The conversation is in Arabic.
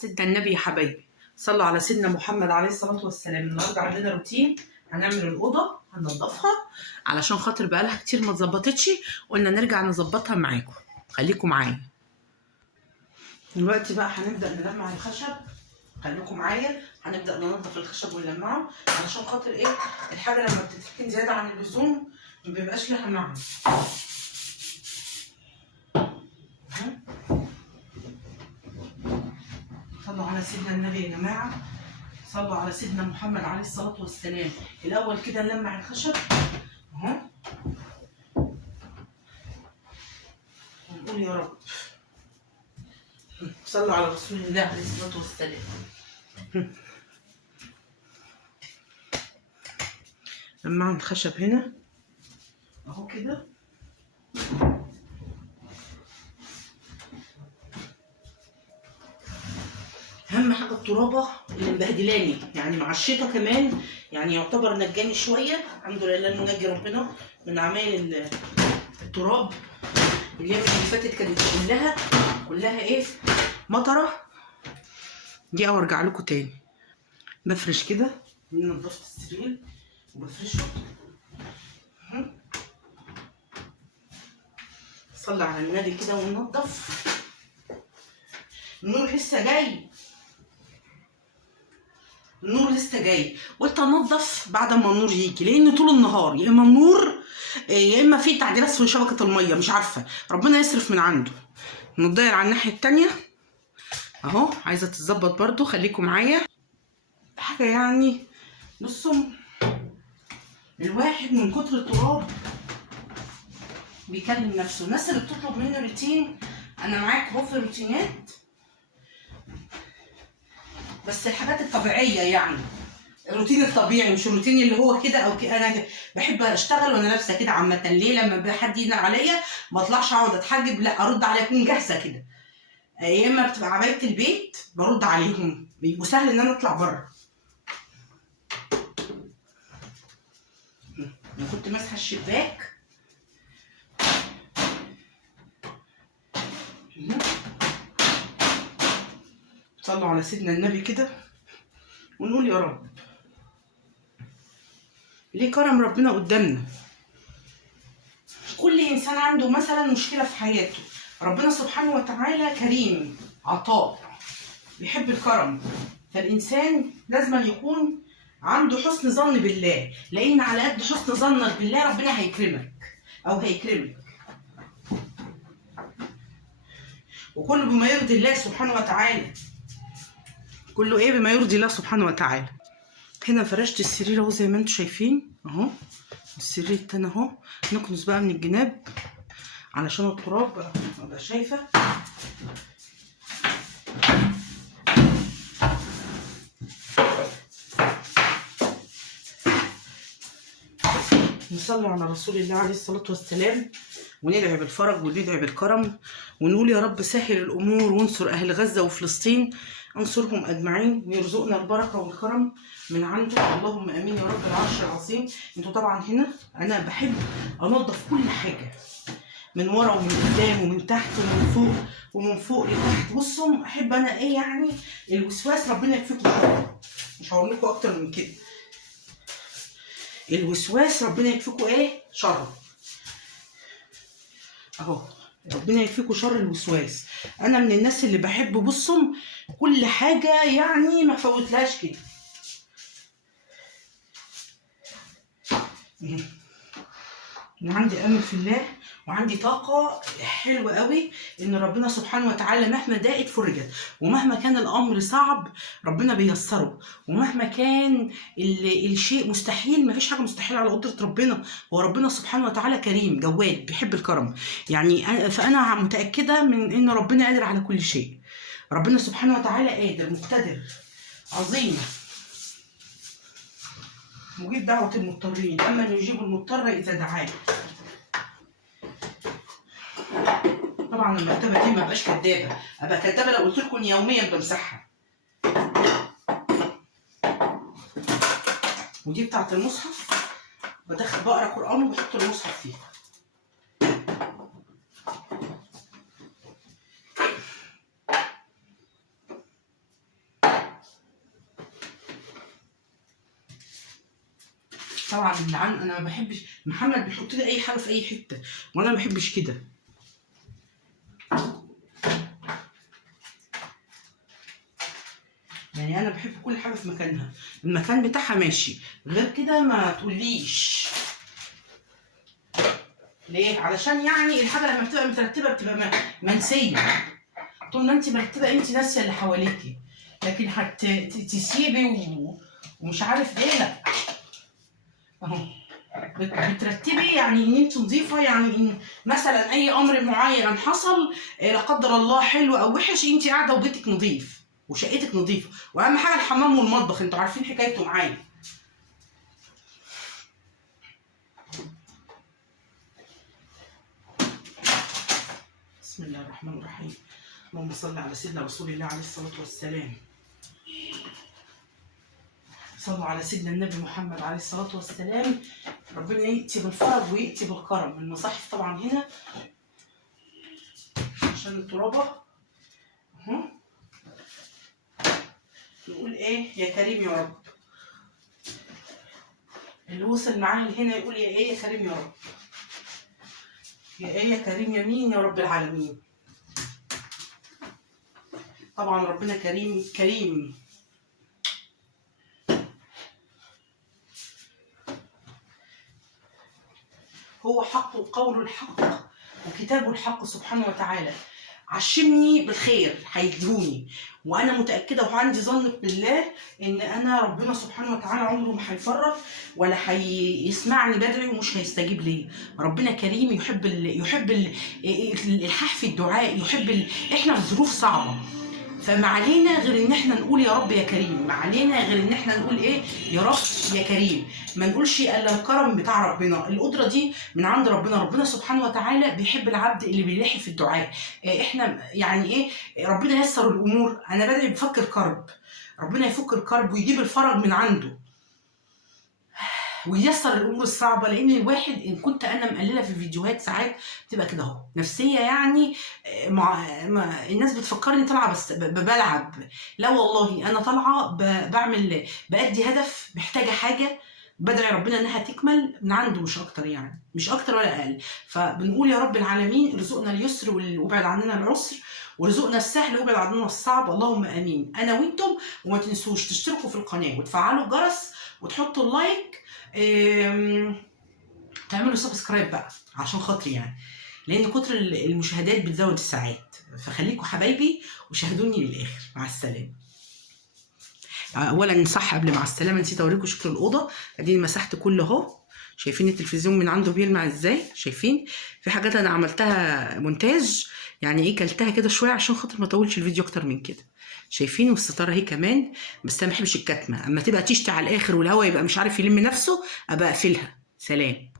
سيدنا النبي يا حبايبي، صلوا على سيدنا محمد عليه الصلاة والسلام. النهارده عندنا روتين، هنعمل الأوضة هننضفها علشان خاطر بقالها كتير ما اتظبطتش، قلنا نرجع نظبطها معاكم. خليكم معايا. دلوقتي بقى هنبدأ نلمع الخشب، خليكم معايا. هنبدأ ننضف الخشب ونلمعه علشان خاطر ايه؟ الحاجة لما بتتركن زيادة عن اللزوم ما بيبقاش لها معنى. صلوا على سيدنا النبي يا جماعة، صلوا على سيدنا محمد عليه الصلاة والسلام. الأول كده نلمع الخشب اهو ونقول يا رب. صلوا على رسول الله عليه الصلاة والسلام. لمعوا الخشب هنا اهو كده. اهم حاجه الترابه اللي مبهدلاني، يعني مع الشتا كمان، يعني يعتبر نجاني شويه. الحمد لله المنجي ربنا من عمايل التراب. الايام اللي فاتت كانت كلها ايه؟ مطره. دي ارجع لكم تاني. بفرش كده، نضفت السرير وبفرشه. صلي على النبي كده وننضف. النور لسه جاي، النور لسه جاي. قلت انضف بعد ما النور يجي، لان طول النهار يا اما النور يا اما في تعديلات في شبكه الميه، مش عارفه، ربنا يصرف من عنده. نضير على الناحيه التانيه اهو، عايزه تتظبط برضو. خليكم معايا. حاجه يعني بصوا، الواحد من كتر التراب بيكلم نفسه. الناس اللي بتطلب مني روتين، انا معاك اهو في روتينات، بس الحاجات الطبيعيه، يعني الروتين الطبيعي، مش الروتين اللي هو كده او كده. انا بحب اشتغل وانا لابسه كده عامه. ليه؟ لما حد ينق عليا ما اطلعش اقعد اتحجب، لا ارد عليها اكون جاهزه كده. يا اما بتبقى عبايه البيت برد عليهم، بيبقوا سهل ان انا اطلع بره. انا كنت ماسحه الشباك صلوا على سيدنا النبي كده ونقول يا رب. ليه؟ كرم ربنا قدامنا. كل انسان عنده مثلا مشكله في حياته، ربنا سبحانه وتعالى كريم عطاء، بيحب الكرم. فالانسان لازم يكون عنده حسن ظن بالله، لان على قد حسن ظنك بالله ربنا هيكرمك او هيكرمك. وكله بما يرضي الله سبحانه وتعالى، كله ايه؟ بما يرضي الله سبحانه وتعالى. هنا فرشت السرير اهو زي ما انتم شايفين اهو. السرير التاني اهو. نكنس بقى من الجناب علشان التراب ابقى شايفه. نصلي على رسول الله عليه الصلاة والسلام وندعي بالفرج وندعي بالكرم ونقول يا رب سهل الأمور وانصر أهل غزة وفلسطين، انصرهم أجمعين ويرزقنا البركة والكرم من عندك، اللهم آمين يا رب العرش العظيم. انتوا طبعا هنا أنا بحب أنظف كل حاجة من ورا ومن قدام ومن تحت ومن فوق ومن فوق لتحت. بصوا أحب أنا إيه يعني الوسواس، ربنا يكفيكم شر. مش هقول لكم أكتر من كده. الوسواس ربنا يكفيكوا ايه؟ شر اهو. ربنا يكفيكوا شر الوسواس. انا من الناس اللي بحب بصوا كل حاجه، يعني ما فوتلهاش كده. انا عندي امل في الله وعندي طاقه حلوه قوي ان ربنا سبحانه وتعالى مهما ضاقت فرجت، ومهما كان الامر صعب ربنا بيسره، ومهما كان الشيء مستحيل، مفيش حاجه مستحيل على قدره ربنا. هو ربنا سبحانه وتعالى كريم جواد بيحب الكرم، يعني فانا متاكده من ان ربنا قادر على كل شيء. ربنا سبحانه وتعالى قادر مقتدر عظيم مجيب دعوه المضطرين، اما ان يجيب المضطر اذا دعاه. طبعا المرتبه دي ما بقاش كدابه، ابقى كدابه لو قلت لكم يوميا بمسحها. ودي بتاعه المصحف، بقرا قران وبحط المصحف فيها. طبعا اللعان انا ما بحبش. محمد بيحط لي اي حاجه في اي حته وانا ما بحبش كده. يعني انا بحب كل حاجه في مكانها، المكان بتاعها ماشي، غير كده ما تقوليش. ليه؟ علشان يعني الحاجه لما بتبقى مترتبه بتبقى منسيه. طول ما انت مرتبه انت ناسيه اللي حواليكي، لكن تسيبي ومش عارف ايه، لا. اهو بترتبي يعني ان انت نظيفه، يعني ان مثلا اي امر معين حصل لا قدر الله حلو او وحش، انت قاعده وبيتك نظيف وشقتك نظيفه، واهم حاجه الحمام والمطبخ، انتوا عارفين حكايته معايا. بسم الله الرحمن الرحيم. اللهم صل على سيدنا رسول الله عليه الصلاه والسلام. صلوا على سيدنا النبي محمد عليه الصلاه والسلام. ربنا يأتي بالفرج ويأتي بالكرم. المصاحف طبعا هنا عشان الترابه اهو. نقول ايه؟ يا كريم يا رب. اللي وصل معاه هنا يقول يا ايه يا كريم يا رب. يا ايه يا كريم يا مين يا رب العالمين. طبعا ربنا كريم كريم. هو حق وقول الحق وكتابه الحق سبحانه وتعالى. عشمني بالخير هيديهوني، وانا متاكده وعندي ظن بالله ان انا ربنا سبحانه وتعالى عمره ما هيفرط ولا هيسمعني بدعي ومش هيستجيب لي. ربنا كريم، يحب الالحاح في الدعاء، احنا في ظروف صعبه، فما علينا غير ان احنا نقول يا رب يا كريم. ما علينا غير ان احنا نقول ايه؟ يا رب يا كريم. ما نقولش الا الكرم بتاع ربنا، القدره دي من عند ربنا. ربنا سبحانه وتعالى بيحب العبد اللي بيلحي في الدعاء. احنا يعني ايه؟ ربنا ييسر الامور. انا بدعي بفك الكرب، ربنا يفك الكرب ويجيب الفرج من عنده وييسر الامور الصعبه. لان الواحد ان كنت انا مقلله في الفيديوهات ساعات بتبقى كده اهو نفسيه، يعني الناس بتفكرني طالعه بس بلعب. لا والله انا طالعه بعمل بادي هدف، محتاجه حاجه بدعي ربنا انها تكمل من عنده، مش اكتر، يعني مش اكتر ولا اقل. فبنقول يا رب العالمين ارزقنا اليسر وابعد عننا العسر، ورزقنا السهل وابعد عننا الصعب، اللهم امين. انا وانتم. وما تنسوش تشتركوا في القناه وتفعلوا الجرس وتحطوا اللايك، تعملوا سبسكرايب بقى عشان خاطري، يعني لان كتر المشاهدات بتزود الساعات. فخليكم حبايبي وشاهدوني للاخر. مع السلامه. اولا صح، قبل مع السلامه نسيت اوريكم شكل الاوضه. اديني مسحت كله اهو. شايفين التلفزيون من عنده بيلمع ازاي؟ شايفين في حاجات انا عملتها مونتاج، يعني ايه، كلتها كده شويه عشان خاطر ما اطولش الفيديو اكتر من كده. شايفين؟ والستاره اهي كمان، بس انا ما بحبش الكتمه. اما تبقى تشتي على الاخر والهواء يبقى مش عارف يلم نفسه ابقى اقفلها. سلام.